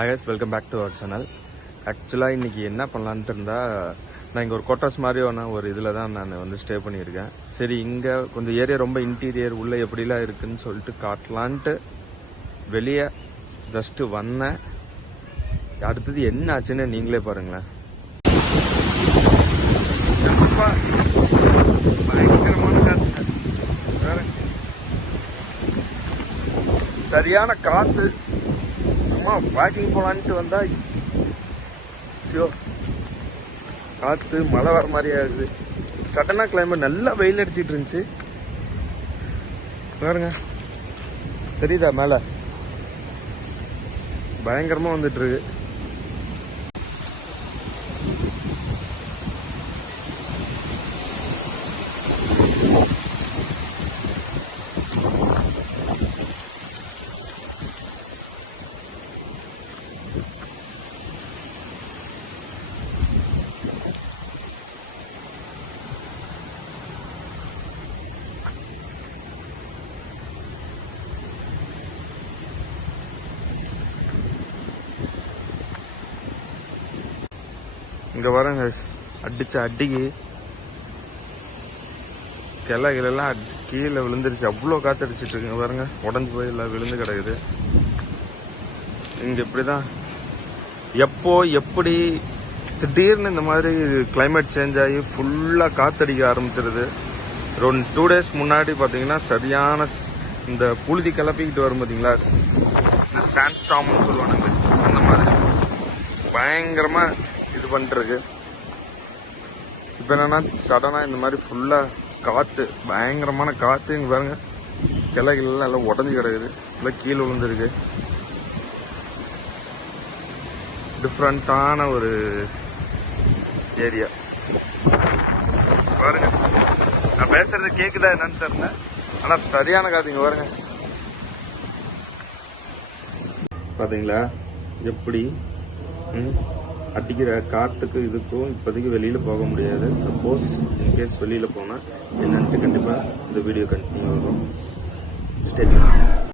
Hi guys, welcome back to our channel. ஆக்சுவலாக இன்றைக்கி என்ன பண்ணலான்ட்டு இருந்தால், நான் இங்கே ஒரு கோட்டாஸ் மாதிரியான ஒரு இதில் தான் நான் வந்து ஸ்டே பண்ணியிருக்கேன். சரி, இங்கே கொஞ்சம் ஏரியா ரொம்ப இன்டீரியர் உள்ளே எப்படிலாம் இருக்குதுன்னு சொல்லிட்டு காட்டலான்ட்டு வெளியே ஜஸ்ட்டு வந்தேன். அடுத்தது என்ன ஆச்சுன்னு நீங்களே பாருங்களேன். பயங்கரமான காற்று, சரியான காற்று. சும்மா வாக்கிங் போலான்ட்டு வந்தா காற்று மழை வர மாதிரி ஆகுது. சடனா கிளைமேட் நல்லா வெயில் அடிச்சிட்டு இருந்துச்சு பாருங்க, தெரியுதா? மேல பயங்கரமா வந்துட்டு இருக்கு. இங்க பாருங்க, அடிச்ச அடிக்கு கிளைகளெல்லாம் கீழே விழுந்துருச்சு. அவ்வளோ காத்தடிச்சிட்டு இருக்குங்க பாருங்க, உடஞ்சி போய் எல்லாம் விழுந்து கிடக்குது. இங்க இப்படிதான் எப்போ எப்படி திடீர்னு இந்த மாதிரி கிளைமேட் சேஞ்ச் ஆகி ஃபுல்லா காத்தடிக்க ஆரம்பிச்சிருது. 2 days முன்னாடி பாத்தீங்கன்னா சரியான இந்த புழுதி கிளப்பிக்கிட்டு வரும் பாத்தீங்களா, இந்த சாண்ட் ஸ்டார்ம்னு சொல்லுவாங்க, அந்த மாதிரி பயங்கரமா இது பண்ணிருக்கு. இப்ப என்னன்னா சடனா இந்த மாதிரி ஃபுல்லா காத்து, பயங்கரமான காத்து. இங்க பாருங்க, கிளைகள் எல்லாம் உடஞ்சி கிடக்குது, இல்லை கீழே விழுந்துருக்கு. டிஃப்ரெண்டான ஒரு ஏரியா பாருங்க. நான் பேசுறது கேக்குதா என்னன்னு தெரியல, ஆனா சரியான காத்து. இங்க பாருங்க, பாத்தீங்களா எப்படி அடிக்கிற காத்துக்கு இதுக்கும் இப்போதைக்கு வெளியில போக முடியாது. சப்போஸ் இன்கேஸ் வெளியில போனா என்னன்ட்டு கண்டிப்பா இந்த வீடியோ கண்டினியூ ஆகும்.